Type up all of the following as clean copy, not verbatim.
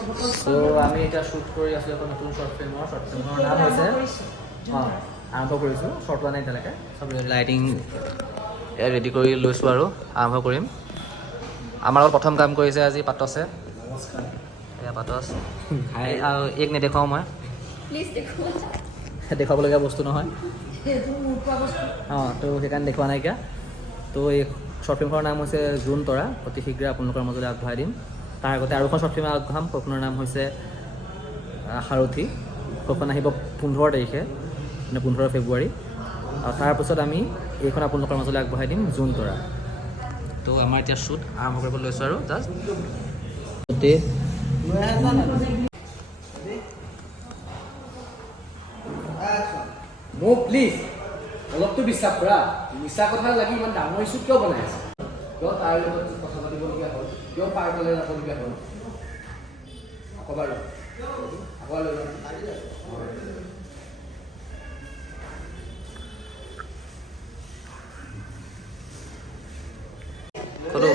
So আমি এটা shoot কৰি আছোঁ এখন নতুন শ্বৰ্ট ফিল্মৰ নাম হৈছে আৰম্ভ কৰিছোঁ শ্বৰ্ট হোৱা নাই এতিয়ালৈকে চব লাইটিং ৰেডি কৰি লৈছোঁ আৰু আৰম্ভ কৰিম আমাৰ লগত প্ৰথম কাম কৰিছে আজি পাতছে এয়া পাতছ আৰু এক নেদেখাওঁ মই দেখুৱাবলগীয়া বস্তু নহয় তো সেইকাৰণে দেখুওৱা নাইকিয়া তো এই শ্বৰ্ট ফিল্মখনৰ নাম হৈছে জোন তৰা অতি শীঘ্ৰে আপোনালোকৰ মাজলৈ আগবঢ়াই দিম তাৰ আগতে আৰু এখন শ্বৰ্ট ফিল্ম আগবঢ়াম সেইখনৰ নাম হৈছে সাৰথি সেইখন আহিব 15 তাৰিখে মানে 15 ফেব্ৰুৱাৰী আৰু তাৰপিছত আমি এইখন আপোনালোকৰ মাজলৈ আগবঢ়াই দিম জোন তৰা তো আমাৰ এতিয়া শ্বুট আৰম্ভ কৰিব লৈছোঁ আৰু জাষ্ট মোক প্লিজ অলপতো বিশ্বাস কৰা মিছা কথা লাগি ইমান ডাঙৰ ইছ্যু কিয় বনাই আছে কিয় তাৰ লগত কথা পাতিবলগীয়া হ'ল কিয় পাৰ্কলৈ যাবলগীয়া হ'ল আকৌ বাৰু আকৌ লৈ যাম ক'লো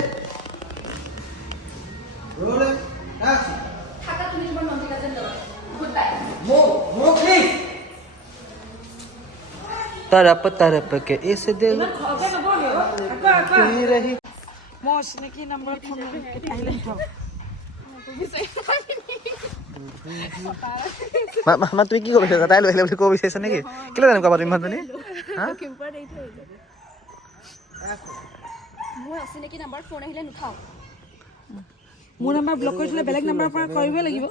तरप तरप के इस दिल रही কি নম্বৰ ফোন আহিলে মা তুমি কি ক'ব বিচাৰিছা তাই লৈ আহিলে বুলি ক'ব বিচাৰিছা নেকি কেলৈ তেনেকুৱা পাতিম মানুহজনী মোৰ অচিনাকি নম্বৰ ফোন আহিলে নুঠাওঁ মোৰ নম্বৰ ব্লক কৰি দিলে বেলেগ নম্বৰ পৰা কৰিবই লাগিব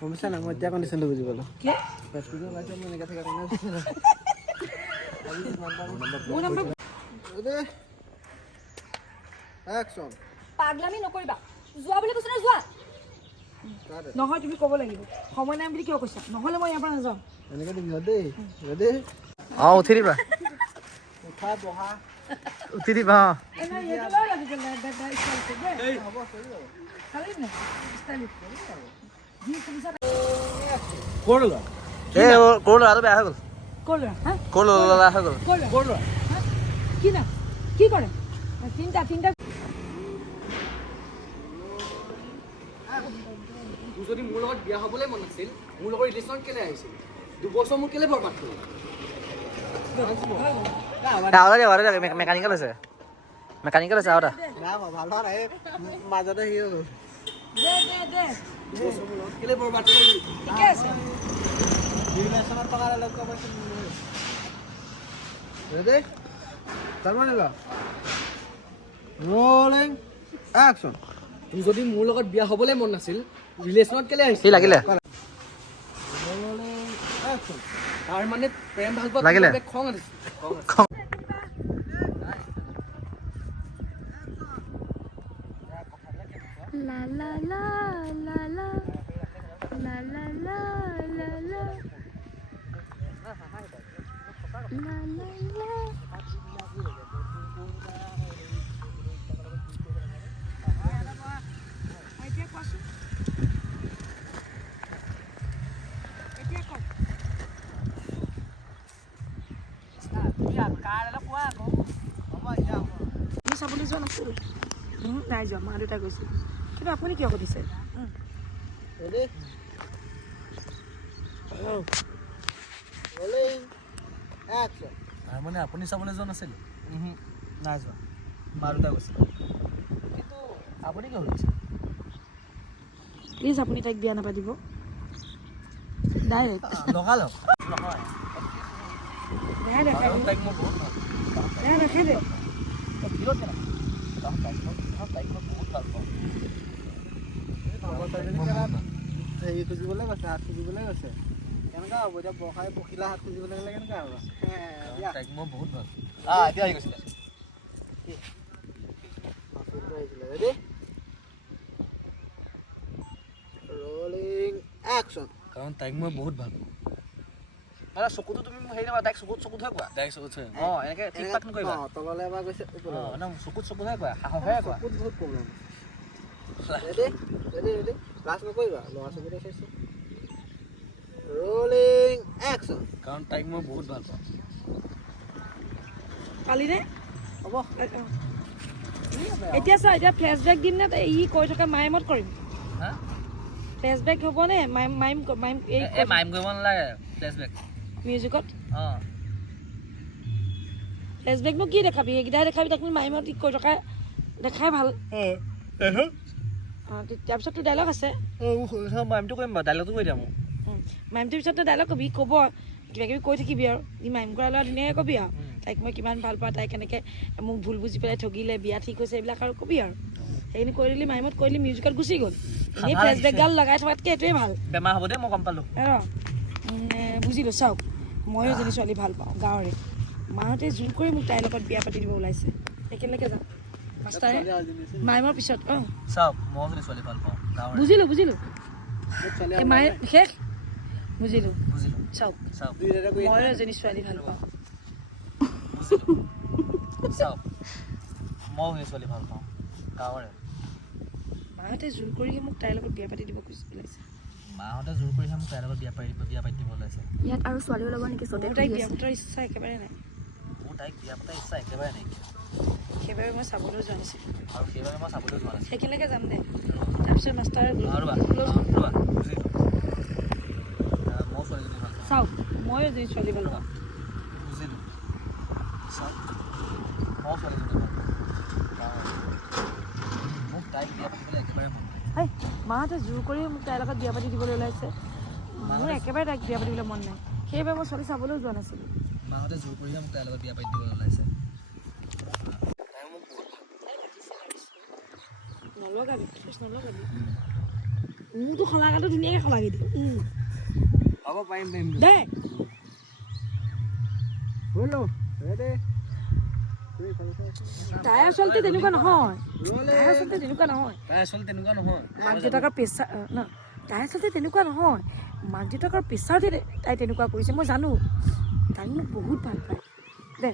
সমস্যা নাই মই এতিয়া কণ্ডিশ্যনটো বুজি পালোঁ মোৰ নম্বৰ পাগলামি নকৰিবা যোৱা বুলি কৈছে যোৱা নহয় তুমি ক'ব লাগিব সময় নাই বুলি কিয় কৈছা নহ'লে মই ইয়াৰ পৰা নাযাওঁ অঁ উঠি দিবা উঠি দিবা ক'ৰ ল'ৰাটো বেয়া হৈ গ'ল ক'ৰ ল'ৰা হৈ গ'ল কি না কি কৰে তিনিটা যদি মোৰ লগত বিয়া হ'বলৈ মন আছিল মোৰ লগত ৰিলেশ্যনত কেলে আহিছিল 2 বছৰ মোৰ কেলে বৰবাদ কৰিল মেকানিকেল হৈছে আৰু মাজতে সি হ'ল কেলে বৰবাদ কৰিল ঠিকে আছে ৰিলেশ্যনত থকা লগ পাইছিল ৰেডি ৰোলিং একশ্যন তুমি যদি মোৰ লগত বিয়া হ'বলৈ মন নাছিল ৰিলেশ্যনত কেলে আহিছিল লাগিলে তাৰ মানে প্ৰেম ভাল পোৱা লাগিলে খং আছে লা লা লা লা লা লা লা লা লা লা চাবলৈ যোৱা নাছিলোঁ নাই যোৱা মা দেউতাই গৈছিল কিন্তু আপুনি কিয় সুধিছে মানে আপুনি চাবলৈ যোৱা নাছিল নাই যোৱা মা দেউতা গৈছিল কিন্তু আপুনি কিয় সুধিছে প্লিজ আপুনি তাইক বিয়া নাপাতিব ডাইৰেক্ট লগালগ নহয় তাইক মই বহুত দেখাই দে হেৰি খুজিবলৈ গৈছে হাত খুজিবলৈ গৈছে কেনেকুৱা হ'ব এতিয়া বৰষাই পখিলা হাত খুজিবলৈ গ'লে কেনেকুৱা হ'ব তাইক মই বহুত ভাল এতিয়া আহি গৈছিলে ৰেডি ৰোলিং একশ্যন কাৰণ তাইক মই বহুত ভাল পাওঁ মানে চকুটো তুমি হেৰি নাপা তাইক চকুতহে কোৱা তাইক চকুত অঁ এনেকৈ ঠিক পাক নকৰিবা তললৈ এবাৰ গৈছে চকুতহে কোৱা সাহসহে কোৱা চকুত বহুত প্ৰব্লেম ৰেডি ক্লাছ নকৰিবা ল'ৰা চকুতে চাইছোঁ ৰোলিং একশ্যন কাৰণ তাইক মই বহুত ভাল পাওঁ কালি নে হ'ব এতিয়া চা এতিয়া ফ্লেশ্ববেক দিম নে ই কৈ থকা মায়ে মত কৰিম ফ্লেশ্ববেক হ'বনে মাইম মাইম মাইম এই মাইম কৰিব নালাগে ফ্লেশ্ববেক মিউজিকত অঁ ফ্লেশ্ববেকনো কি দেখাবি এইকেইটা দেখাবি তাক মাইমত কৈ থকা দেখাই ভাল তাৰপিছত তোৰ ডাইলগ আছে মাইমটো কৰিম বাৰু ডাইলগটো কৈ দিয়া মোক মাইমটোৰ পিছত তই ডাইলগ ক'বি ক'ব কিবা কিবি কৈ থাকিবি আৰু ই মাইম কৰা ল'ৰা ধুনীয়াকৈ ক'বি আৰু তাইক মই কিমান ভাল পাওঁ তাই কেনেকৈ মোক ভুল বুজি পেলাই ঠগিলে বিয়া ঠিক হৈছে এইবিলাক আৰু ক'বি আৰু সেইখিনি কৈ দিলি মাইমত কৈ দিলি মিউজিকত গুচি গ'ল এনেই ফ্লেশ্ববেকগাল লগাই থকাতকৈ এইটোৱে ভাল বেমাৰ হ'ব দে মই গম পালোঁ বুজিলোঁ চাওক ময়ো এজনী ছোৱালী ভাল পাওঁ গাঁৱৰে মাহঁতে জোৰ কৰি মোক তাইৰ লগত বিয়া পাতি দিব ওলাইছে একেলগে যাম মাষ্টাৰে মাইমৰ পিছত চাওক মই যদি ছোৱালী ভাল পাওঁ গাঁৱৰ বুজিলোঁ এই মায়ে শেষ বুজিলোঁ চাওক ময়ো এজনী ছোৱালী ভাল পাওঁ চাওক মই সেই ছোৱালী ভাল পাওঁ গাঁৱৰে মাহঁতে জোৰ কৰিহে মোক তাইৰ লগত বিয়া পাতি দিব ওলাইছে মাহঁতে জোৰ কৰিহে মোক তাইৰ লগত বিয়া পাতি দিব ওলাইছে ইয়াত আৰু ছোৱালীও ল'ব নেকি চবে তাইক বিয়া পতাৰ ইচ্ছা একেবাৰে নাই মোৰ তাইক বিয়া পতাৰ ইচ্ছা একেবাৰে নাইকিয়া সেইবাবে মই চাবলৈও যোৱা নাছিলোঁ আৰু সেইবাবে মই চাবলৈ যোৱা নাছিলোঁ সেইখিনিলৈকে যাম দে তাৰপিছত মাষ্টাৰে ৰ'বা বুজিলোঁ মই ছোৱালীজনী ভাল পাওঁ চাওক ময়ো এজনী ছোৱালী ভাল পাওঁ বুজিলোঁ চাওক মই ছোৱালীজনী ভাল পাওঁ মোক তাইক বিয়া পাতিবলৈ একেবাৰে মন হয় মাহঁতে জোৰ কৰি মোক তাইৰ লগত বিয়া পাতি দিবলৈ ওলাইছে মোৰ একেবাৰে তাইক বিয়া পাতিবলৈ মন নাই সেইবাবে মই ছোৱালী চাবলৈও যোৱা নাছিলোঁ মাহঁতে জোৰ কৰিহে মোক তাইৰ লগত বিয়া পাতি দিবলৈ ওলাইছে নলগাবি মোৰতো শলাগাটো ধুনীয়াকৈ শলাগি দিওঁ হ'ব পাৰিম দে তাই আচলতে তেনেকুৱা নহয় মাক দেউতাকৰ প্ৰেছাৰ ন তাই আচলতে তেনেকুৱা নহয় মাক দেউতাকৰ প্ৰেছাৰতে তাই তেনেকুৱা কৰিছে মই জানো তাই মোক বহুত ভাল পায় দে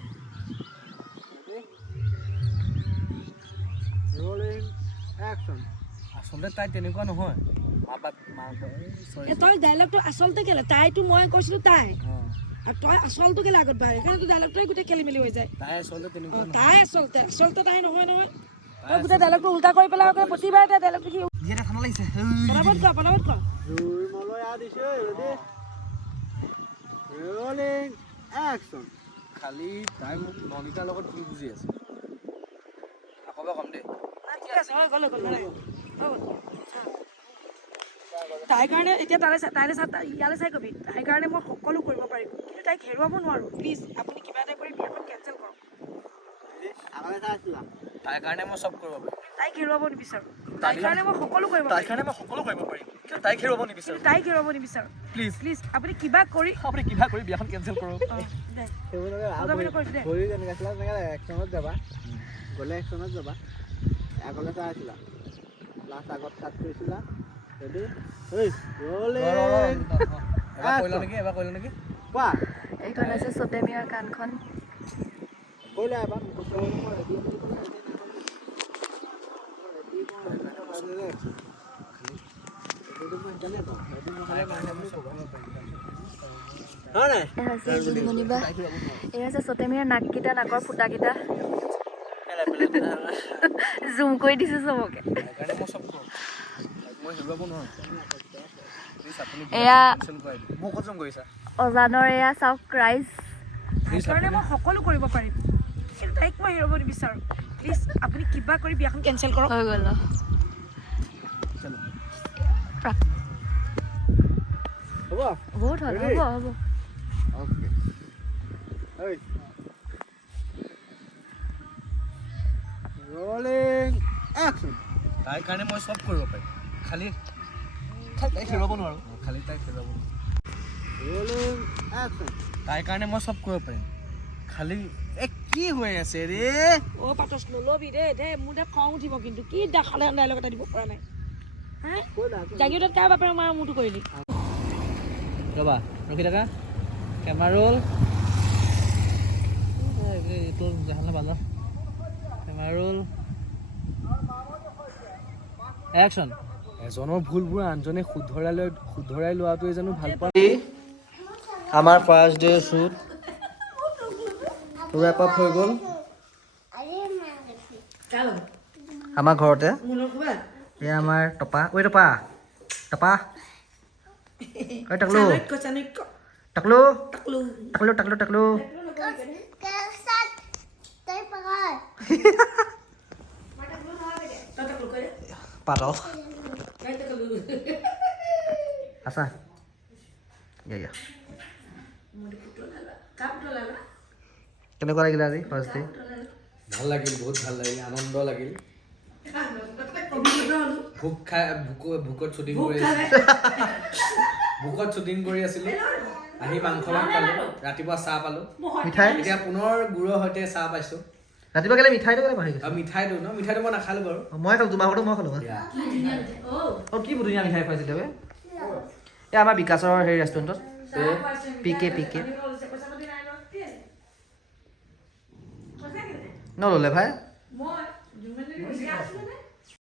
আচলতে তাই তেনেকুৱা নহয় তই ডাইলগটো আচলতে কেলে তাইতো মই কৈছিলোঁ তাই আৰু তই আচলটো কেলে আগত বাঢ়ে সেইকাৰণে তোৰ ডাইলগটোৱে গোটেই খেলি মেলি হৈ যায় তাই আচলতে তেনেকুৱা তাই আচলতে তাই নহয় তই গোটেই ডাইলগটো উল্টা কৰি পেলাই প্ৰতিবাৰে তাই ডাইলগটো কি ঠাণ্ডা লাগিছে পটাপট ক খালি তাই মোক ননিতাৰ লগত ভুল বুজি আছে আকৌ কম দেই ঠিক আছে হৈ গ'ল তাইৰ কাৰণে এতিয়া ইয়ালৈ চাই কবি তাইৰ কাৰণে মই সকলো কৰিব পাৰিম কিন্তু তাইক হেৰুৱাব নোৱাৰোঁ প্লিজ আপুনি কিবা এটা কৰি বিয়াখন কেঞ্চেল কৰক তাইৰ কাৰণে মই চব কৰিব পাৰিম তাইক হেৰুৱাব নিবিচাৰোঁ তাইৰ কাৰণে মই সকলো কৰিব তাইৰ কাৰণে মই সকলো কৰিব পাৰিম কিন্তু তাইক হেৰুৱাব নিবিচাৰোঁ প্লিজ আপুনি কিবা কৰি বিয়াখন কেঞ্চেল কৰক একচনত যাবা গ'লে একচনত যাবা আগলৈ চাই আছিলা লাষ্ট আগত কাট কৰিছিলা ৰেডি এবাৰ কৰিলোঁ নেকি কোৱা এইখন আছে চটেমিয়াৰ কাণখন কৰিলা এবাৰ এয়া আছে চটেমিয়াৰ নাককেইটা নাকৰ ফুটাকেইটা জুম কৰি দিছোঁ চবকে এয়া অজানৰ এয়া চাওক ক্ৰাইজ কাৰণে মই সকলো কৰিব পাৰিম কিন্তু তাইক মই হেৰুৱাব নিবিচাৰোঁ প্লিজ আপুনি কিবা কৰি বিয়াখন কেঞ্চেল কৰক হৈ গ'ল বহুত হ'ল হ'ব তাইৰ কাৰণে মই চব কৰিব পাৰিম খালি তাইক হেৰুৱাব নোৱাৰোঁ তাইৰ কাৰণে মই চব কৰিব পাৰিম খালি কি হৈ আছে ৰে পাতচ নল'বি দে মোৰ দে খং উঠিব কিন্তু কি দেখালে ডাইলগ এটা দিব পৰা নাই জাগিৰতাত কাৰ বাপেৰে মাৰ মোৰটো কৰিলি ৰ'বা ৰখি থাকা কেমেৰা ৰোল এইটো দেখালে ভাল কেমেৰা ৰোল একশ্যন এজনৰ ভুলবোৰ আনজনে শুধৰাই লোৱাটোৱে জানো ভাল পায় আমাৰ first day shoot wrap up হৈ গ'ল আমাৰ ঘৰতে এয়া আমাৰ টপা Tapa. Oi taklu. Chanakya Taklu. টাকলো Taklu taklu taklu. Kesat. Tay pakai. তই টাকলো কৈ দে Paro. তই টাকলো Asa. Ya ya. কেনেকুৱা লাগিলে আজি ফাৰ্ষ্ট ডে ভাল লাগিল বহুত ভাল লাগিল আনন্দ লাগিল ভোকত শ্বুটিং কৰি আছিলোঁ আহি মাংস ভাত পালোঁ ৰাতিপুৱা চাহ পালোঁ মিঠাই এতিয়া পুনৰ গুড়ৰ সৈতে চাহ পাইছোঁ ৰাতিপুৱা কেলে মিঠাইটো কেলে পাহৰি গৈছে আৰু মিঠাইটো মই নাখালোঁ বাৰু মই খালোঁ তোমাৰ ঘৰতো মই খালোঁ অঁ কি ধুনীয়া মিঠাই খুৱাইছিলে বে এই আমাৰ বিকাশৰ হেৰি ৰেষ্টুৰেণ্টত পিকে নল'লে ভাই মই